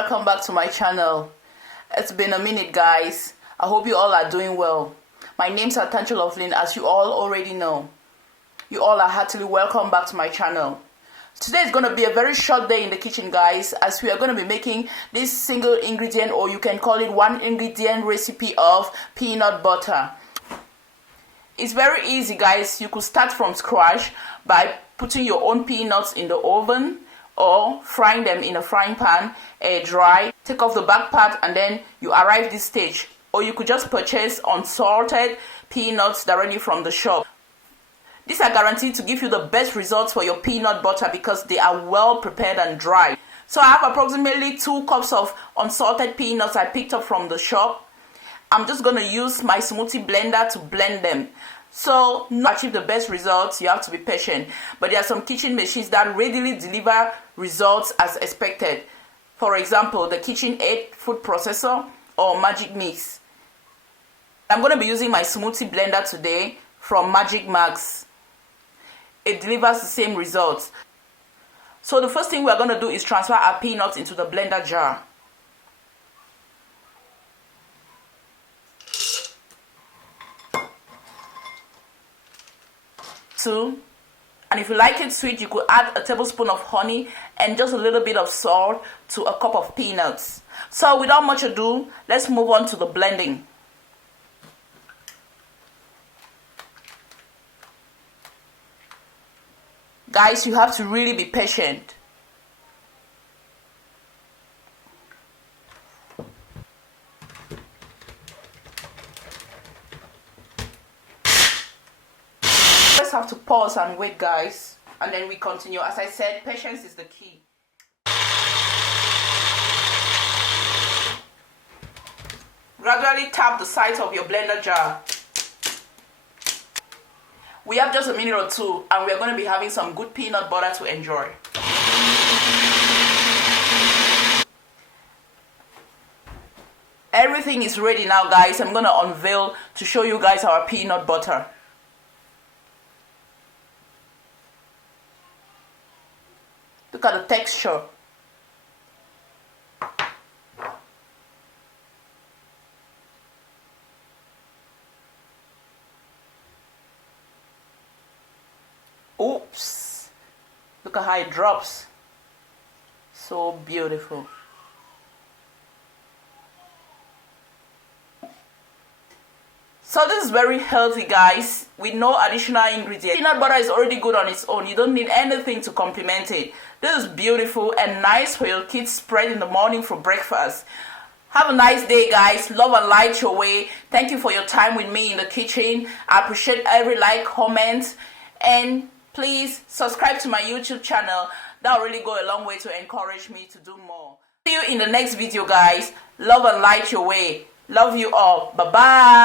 welcome back to my channel. It's been a minute, guys. I hope you all are doing well. My name's MyLifeAsLoveline, as you all already know. You all are heartily welcome back to my channel. Today is going to be a very short day in the kitchen, guys, as we are going to be making this single ingredient, or you can call it one ingredient recipe of peanut butter. It's very easy, guys. You could start from scratch by putting your own peanuts in the oven or frying them in a frying pan, air dry. Take off the back part and then you arrive this stage. Or you could just purchase unsalted peanuts directly from the shop. These are guaranteed to give you the best results for your peanut butter because they are well prepared and dry. So I have approximately 2 cups of unsalted peanuts I picked up from the shop. I'm just going to use my smoothie blender to blend them. So to achieve the best results, you have to be patient. But there are some kitchen machines that readily deliver results as expected. For example, the KitchenAid food processor or Magic Mix. I'm going to be using my smoothie blender today from Magic Max. It delivers the same results. So the first thing we're going to do is transfer our peanuts into the blender jar. And if you like it sweet, you could add a tablespoon of honey and just a little bit of salt to a cup of peanuts. So without much ado, let's move on to the blending. Guys, you have to really be patient. Have to pause and wait, guys, and then we continue. As I said, patience is the key. Gradually tap the sides of your blender jar. We have just a minute or two and we're going to be having some good peanut butter to enjoy. Everything is ready now, guys. I'm going to unveil to show you guys our peanut butter. Look at the texture. Oops. Look at how it drops. So beautiful. So this is very healthy, guys, with no additional ingredients. Peanut butter is already good on its own. You don't need anything to complement it. This is beautiful and nice for your kids' spread in the morning for breakfast. Have a nice day, guys. Love and light your way. Thank you for your time with me in the kitchen. I appreciate every like, comment, and please subscribe to my YouTube channel. That will really go a long way to encourage me to do more. See you in the next video, guys. Love and light your way. Love you all. Bye-bye.